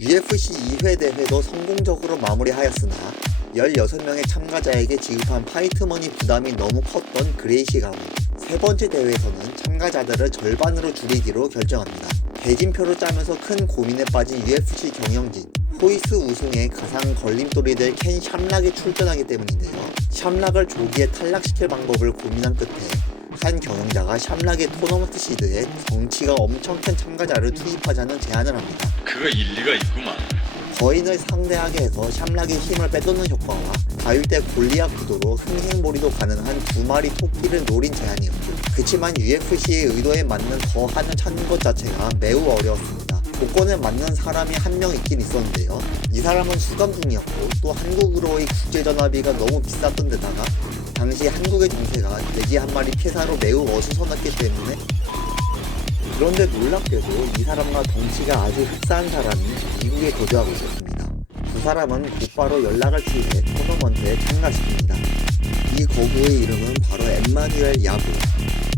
UFC 2회 대회도 성공적으로 마무리하였으나 16명의 참가자에게 지급한 파이트머니 부담이 너무 컸던 그레이시 가문. 세 번째 대회에서는 참가자들을 절반으로 줄이기로 결정합니다. 대진표를 짜면서 큰 고민에 빠진 UFC 경영진. 호이스 우승에 가장 걸림돌이 될 켄 샴락이 출전하기 때문인데요. 샴락을 조기에 탈락시킬 방법을 고민한 끝에 한 경영자가 샴락의 토너먼트 시드에 덩치가 엄청 큰 참가자를 투입하자는 제안을 합니다. 그거 일리가 있구만. 거인을 상대하게 해서 샴락의 힘을 빼놓는 효과와 자율대 골리앗 구도로 흥행몰이도 가능한 두 마리 토끼를 노린 제안이었고, 그치만 UFC의 의도에 맞는 더 한을 찾는 것 자체가 매우 어려웠습니다. 조건에 맞는 사람이 한 명 있긴 있었는데요. 이 사람은 수감 중이었고 또 한국으로의 국제전화비가 너무 비쌌던 데다가 당시 한국의 정세가 돼지 한 마리 폐사로 매우 어수선했기 때문에, 그런데 놀랍게도 이 사람과 덩치가 아주 흡사한 사람이 미국에 거주하고 있었습니다. 두 사람은 곧바로 연락을 취해 토너먼트에 참가시킵니다. 이 거구의 이름은 바로 엠마뉴엘 야브.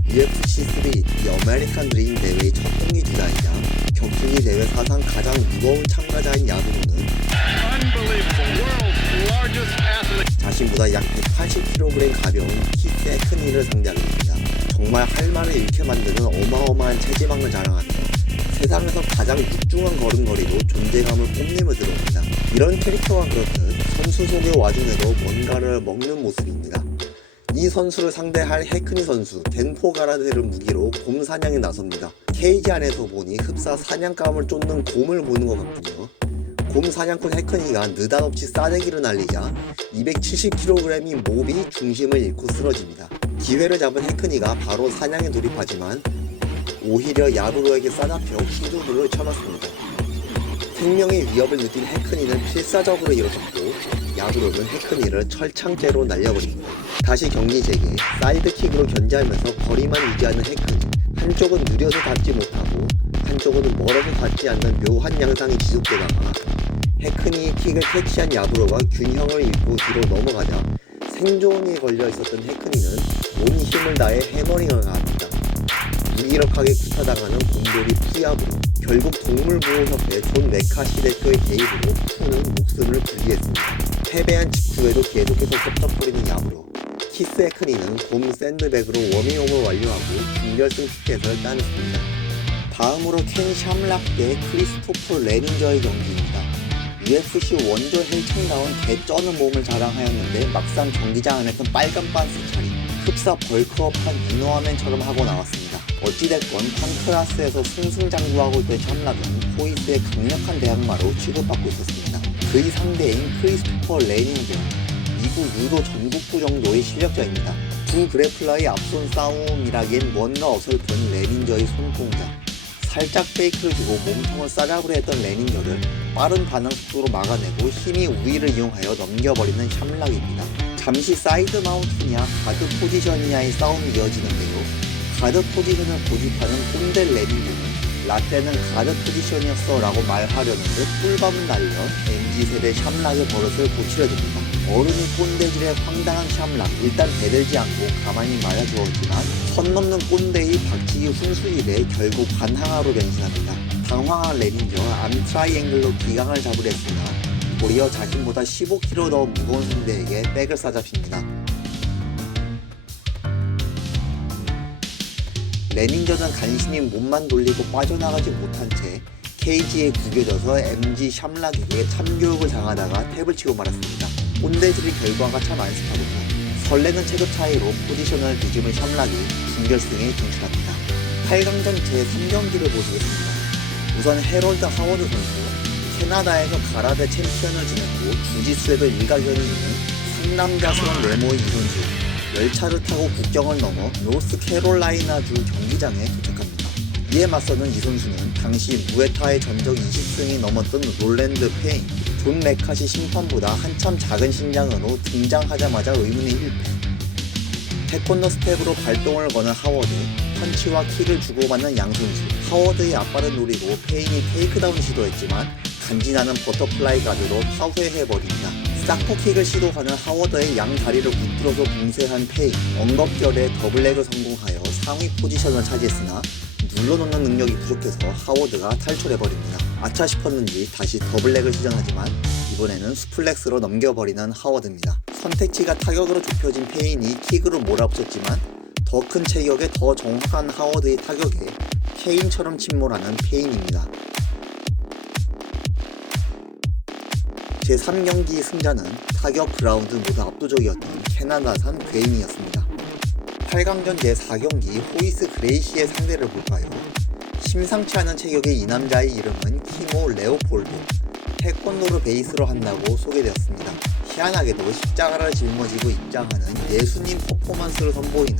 UFC3 이 아메리칸 드림 대회의 첫 동기 주자이자 격투기 대회 사상 가장 무거운 참가자인 야브로는 자신보다 약 180kg 가벼운 키스 에크니를 상대하게 됩니다. 정말 할 말을 잃게 만드는 어마어마한 체지방을 자랑하며 세상에서 가장 육중한 걸음걸이로 존재감을 뽐내며 들어옵니다. 이런 캐릭터가 그렇듯 선수 속의 와중에도 뭔가를 먹는 모습입니다. 이 선수를 상대할 헤크니 선수 덴포 가라데를 무기로 곰 사냥에 나섭니다. 케이지 안에서 보니 흡사 사냥감을 쫓는 곰을 보는 것 같군요. 곰 사냥꾼 헤크니가 느닷없이 싸대기를 날리자 270kg의 몹이 중심을 잃고 쓰러집니다. 기회를 잡은 헤크니가 바로 사냥에 돌입하지만 오히려 야브로에게 싸잡혀 후두부를 쳐맞습니다. 생명의 위협을 느낀 헤크니는 필사적으로 일어섰고 야브로는 헤크니를 철창제로 날려버립니다. 다시 경기 재개, 사이드킥으로 견제하면서 거리만 유지하는 헤크니. 한쪽은 느려서 닿지 못하고 한쪽은 멀어서 닿지 않는 묘한 양상이 지속되다가 헤크니의 킥을 캐치한 야브로가 균형을 잃고 뒤로 넘어가자 생존이 걸려 있었던 헤크니는 온 힘을 다해 해머링을 가합니다. 무기력하게 구타당하는 곰돌이 푸야브로. 결국 동물보호협회 존 메카시 대표의 개입으로 푸는 목숨을 부지했습니다. 패배한 직후에도 계속해서 섭섭거리는 야브로. 키스 헤크니는 곰 샌드백으로 워밍업을 완료하고 준결승 티켓을 따냈습니다. 다음으로 켄 샴락 대 크리스토퍼 레닌저의 경기입니다. UFC 원조 헬창다운 개쩌는 몸을 자랑하였는데 막상 경기장 안에선 빨간 반스 차림, 흡사 벌크업한 유노하맨처럼 하고 나왔습니다. 어찌됐건 판크라스에서 승승장구하고 있던 샴락은 호이스의 강력한 대항마로 취급받고 있었습니다. 그의 상대인 크리스토퍼 레닌저, 미국 유도 전국구 정도의 실력자입니다. 두 그래플러의 앞손 싸움이라기엔 뭔가 어설픈 레닌저의 손동작. 살짝 페이크를 주고 몸통을 싸잡으려 했던 레닌저를 빠른 반응 속도로 막아내고 힘이 우위를 이용하여 넘겨버리는 샴락입니다. 잠시 사이드 마운트냐 가드 포지션이냐의 싸움이 이어지는데요. 가드 포지션을 고집하는 꼰대 레닌저는 라떼는 가드 포지션이었어 라고 말하려는 듯 꿀밤을 날려 MZ세대 샴락의 버릇을 고치려 듭니다. 어른이 꼰대질의 황당한 샴락, 일단 대들지 않고 가만히 맞아주었지만 선 넘는 꼰대의 박치기 훈수일에 결국 반항아로 변신합니다. 당황한 레닌저 암 트라이앵글로 기강을 잡으려 했으나 도리어 자신보다 15kg 더 무거운 상대에게 백을 싸잡힙니다. 레닌저는 간신히 몸만 돌리고 빠져나가지 못한 채 케이지에 구겨져서 MG 샴락에게 참교육을 당하다가 탭을 치고 말았습니다. 꼰대질의 결과가 참 안쓰하군요. 설레는 체급 차이로 포지션을 뒤집은 샴락이 준결승에 진출합니다. 8강전 제3경기를 보시겠습니다. 우선 해럴드 하워드 선수, 캐나다에서 가라데 챔피언을 지냈고 주짓수에도 일가견이 있는 상남자스러운 외모의 이 선수, 열차를 타고 국경을 넘어 노스캐롤라이나주 경기장에 도착합니다. 이에 맞서는 이 선수는 당시 무에타이 전적 20승이 넘었던 롤랜드 페인, 존 메카시 심판보다 한참 작은 신장으로 등장하자마자 의문의 1패. 태권도 스텝으로 발동을 거는 하워드, 펀치와 킥을 주고받는 양 선수. 하워드의 앞발을 노리고 페인이 테이크다운 시도했지만 간지나는 버터플라이 가드로 파괴해버립니다. 싹포킥을 시도하는 하워드의 양 다리를 붙들어서 봉쇄한 페인, 엉겁결에 더블렉을 성공하여 상위 포지션을 차지했으나 눌러놓는 능력이 부족해서 하워드가 탈출해버립니다. 아차 싶었는지 다시 더블렉을 시전하지만 이번에는 수플렉스로 넘겨버리는 하워드입니다. 선택지가 타격으로 좁혀진 페인이 킥으로 몰아붙였지만 더 큰 체격에 더 정확한 하워드의 타격에 케인처럼 침몰하는 페인입니다. 제3경기 승자는 타격 그라운드 모두 압도적이었던 캐나다산 괴인이었습니다. 8강전 제4경기 호이스 그레이시의 상대를 볼까요? 심상치 않은 체격의 이 남자의 이름은 키모 레오폴도, 태권도를 베이스로 한다고 소개되었습니다. 희한하게도 십자가를 짊어지고 입장하는 예수님 퍼포먼스를 선보이는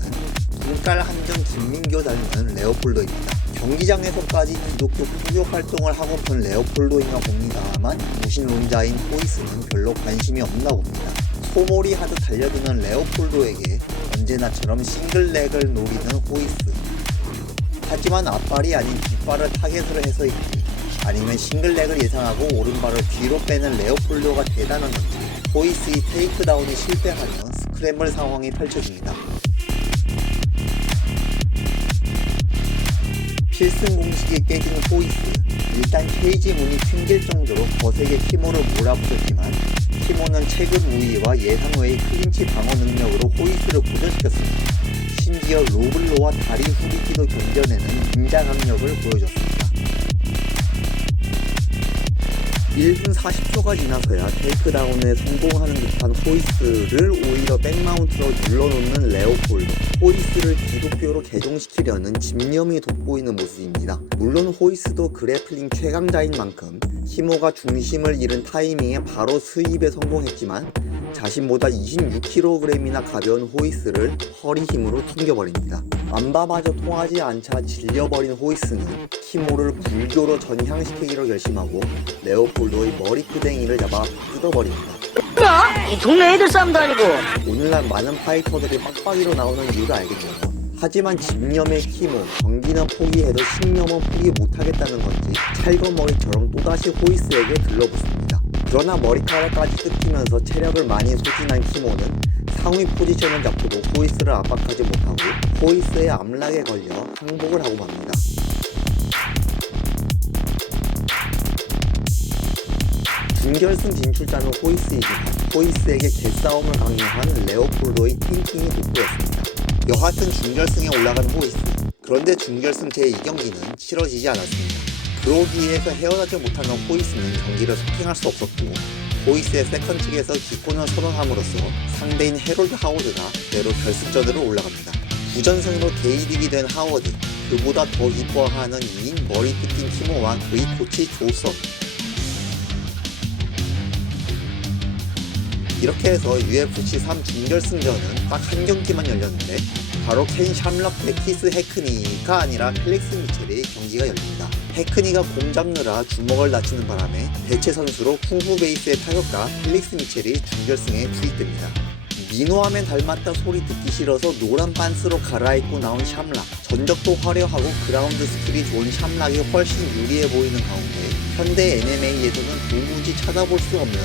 눈깔 한정 김민교 닮은 레오폴도입니다. 경기장에서까지 기독교 포교 활동을 하고픈 레오폴도인가 봅니다만 무신론자인 호이스는 별로 관심이 없나 봅니다. 소몰이 하듯 달려드는 레오폴도에게 언제나처럼 싱글렉을 노리는 호이스. 하지만 앞발이 아닌 뒷발을 타겟으로 해서인지 아니면 싱글렉을 예상하고 오른발을 뒤로 빼는 레오폴도가 대단한 건지 호이스의 테이크다운이 실패하며 스크램블 상황이 펼쳐집니다. 필승 공식이 깨진 호이스. 일단 케이지 문이 튕길 정도로 거세게 키모를 몰아붙였지만 키모는 체급 우위와 예상외의 클린치 방어 능력으로 호이스를 고전시켰습니다. 심지어 로블로와 다리 후리기도 견뎌내는 닌자 강력을 보여줬습니다. 1분 40초가 지나서야 테이크다운에 성공하는 듯한 호이스를 오히려 백마운트로 눌러놓는 레오폴도. 호이스를 기독교로 개종시키려는 집념이 돋보이는 모습입니다. 물론 호이스도 그래플링 최강자인 만큼 키모가 중심을 잃은 타이밍에 바로 스윕에 성공했지만 자신보다 26kg이나 가벼운 호이스를 허리 힘으로 튕겨버립니다. 안바마저 통하지 않자 질려버린 호이스는 키모를 불교로 전향시키기로 결심하고 레오폴도의 머리끄댕이를 잡아 뜯어버립니다. 이 동네 애들 싸움도 아니고. 오늘날 많은 파이터들이 빡빡이로 나오는 이유를 알겠죠. 하지만 집념의 키모, 경기는 포기해도 신념은 포기 못하겠다는 건지 찰거머리처럼 또다시 호이스에게 들러붙습니다. 그러나 머리카락까지 뜯기면서 체력을 많이 소진한 키모는 상위 포지션을 잡고도 호이스를 압박하지 못하고 호이스의 암락에 걸려 항복을 하고 맙니다. 준결승 진출자는 호이스이지만 호이스에게 개싸움을 강요한 레오폴도의 탱킹이 돋보였습니다. 여하튼 준결승에 올라간 호이스. 그런데 준결승 제2경기는 치러지지 않았습니다. 그로기에서 헤어나지 못하는 호이스는 경기를 소킹할 수 없었고 호이스의 세컨 측에서 기권을 선언함으로써 상대인 해롤드 하워드가 그대로 결승전으로 올라갑니다. 9전승으로 개이득이 된 하워드, 그보다 더 기뻐하는 이인 머리 뜯긴 키모와 그의 코치 조서. 이렇게 해서 UFC 3 준결승전은 딱 한 경기만 열렸는데 바로 켄 샴럭 대 키스 헤크니가 아니라 펠릭스 미첼의 경기가 열립니다. 헤크니가 공 잡느라 주먹을 다치는 바람에 대체 선수로 쿵푸 베이스의 타격가 펠릭스 미첼이 준결승에 투입됩니다. 민호하면 닮았다 소리 듣기 싫어서 노란 반스로 갈아입고 나온 샴락. 전적도 화려하고 그라운드 스킬이 좋은 샴락이 훨씬 유리해 보이는 가운데 현대 MMA에서는 도무지 찾아볼 수 없는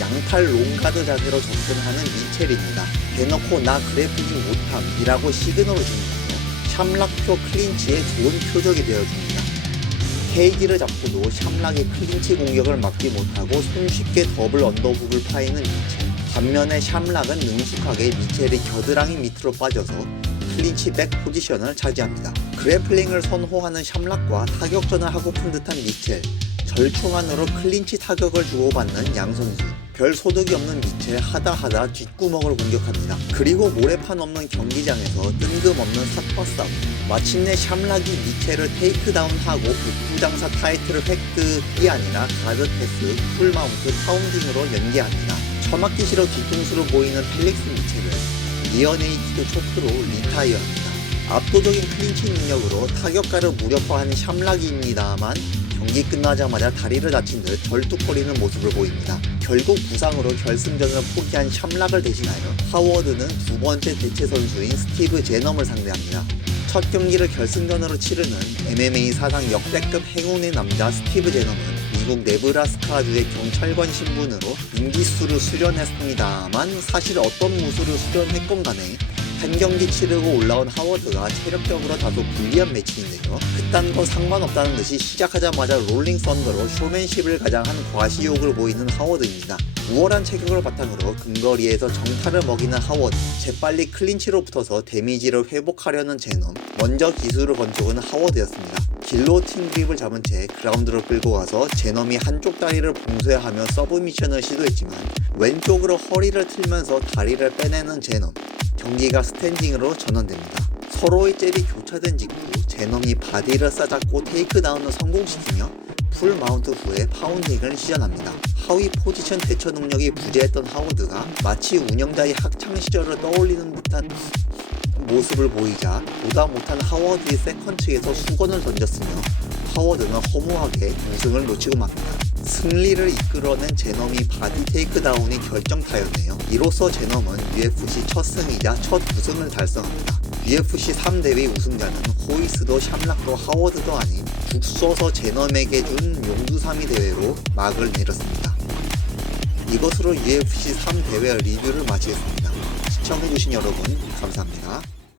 양팔 롱가드 자세로 접근하는 미첼입니다. 대놓고 나 그래플링 못함 이라고 시그널을 주면서 샴락표 클린치의 좋은 표적이 되어줍니다. 케이지를 잡고도 샴락의 클린치 공격을 막지 못하고 손쉽게 더블 언더훅을 파이는 미첼. 반면에 샴락은 능숙하게 미첼의 겨드랑이 밑으로 빠져서 클린치 백 포지션을 차지합니다. 그래플링을 선호하는 샴락과 타격전을 하고픈 듯한 미첼. 절충안으로 클린치 타격을 주고받는 양 선수. 별 소득이 없는 미첼 하다 뒷구멍을 공격합니다. 그리고 모래판 없는 경기장에서 뜬금없는 삿바 싸움. 마침내 샴락이 미첼을 테이크다운하고 백부장사 타이틀을 획득이 아니라 가드 패스, 풀마운트, 파운딩으로 연계합니다. 처맞기 싫어 뒤통수로 보이는 펠릭스 미첼은 리어네이티드 초크로 리타이어합니다. 압도적인 클린치 능력으로 타격가를 무력화한 샴락입니다만 경기 끝나자마자 다리를 다친 듯 절뚝거리는 모습을 보입니다. 결국 부상으로 결승전을 포기한 샴락을 대신하여 하워드는 두 번째 대체 선수인 스티브 제넘을 상대합니다. 첫 경기를 결승전으로 치르는 MMA 사상 역대급 행운의 남자 스티브 제넘은 미국 네브라스카주의 경찰관 신분으로 인기수를 수련했습니다만 사실 어떤 무술을 수련했건 간에 한 경기 치르고 올라온 하워드가 체력적으로 다소 불리한 매치인데요. 그딴 거 상관없다는 듯이 시작하자마자 롤링 썬더로 쇼맨십을 가장한 과시욕을 보이는 하워드입니다. 우월한 체격을 바탕으로 근거리에서 정타를 먹이는 하워드, 재빨리 클린치로 붙어서 데미지를 회복하려는 제넘, 먼저 기술을 건조는 하워드였습니다. 길로틴 그립을 잡은 채 그라운드로 끌고 가서 제넘이 한쪽 다리를 봉쇄하며 서브미션을 시도했지만 왼쪽으로 허리를 틀면서 다리를 빼내는 제넘, 경기가 스탠딩으로 전환됩니다. 서로의 잽이 교차된 직후 제넘이 바디를 싸잡고 테이크다운을 성공시키며 풀 마운트 후에 파운딩을 시전합니다. 하위 포지션 대처 능력이 부재했던 하워드가 마치 운영자의 학창시절을 떠올리는 듯한 모습을 보이자 보다 못한 하워드의 세컨측에서 수건을 던졌으며 하워드는 허무하게 우승을 놓치고 맙니다. 승리를 이끌어낸 제넘이 바디 테이크다운이 결정타였네요. 이로써 제넘은 UFC 첫 승이자 첫 우승을 달성합니다. UFC 3대회 우승자는 호이스도 샴락도 하워드도 아닌 죽 쏘서 제넘에게 준 용두 3위 대회로 막을 내렸습니다. 이것으로 UFC 3대회 리뷰를 마치겠습니다. 시청해주신 여러분 감사합니다.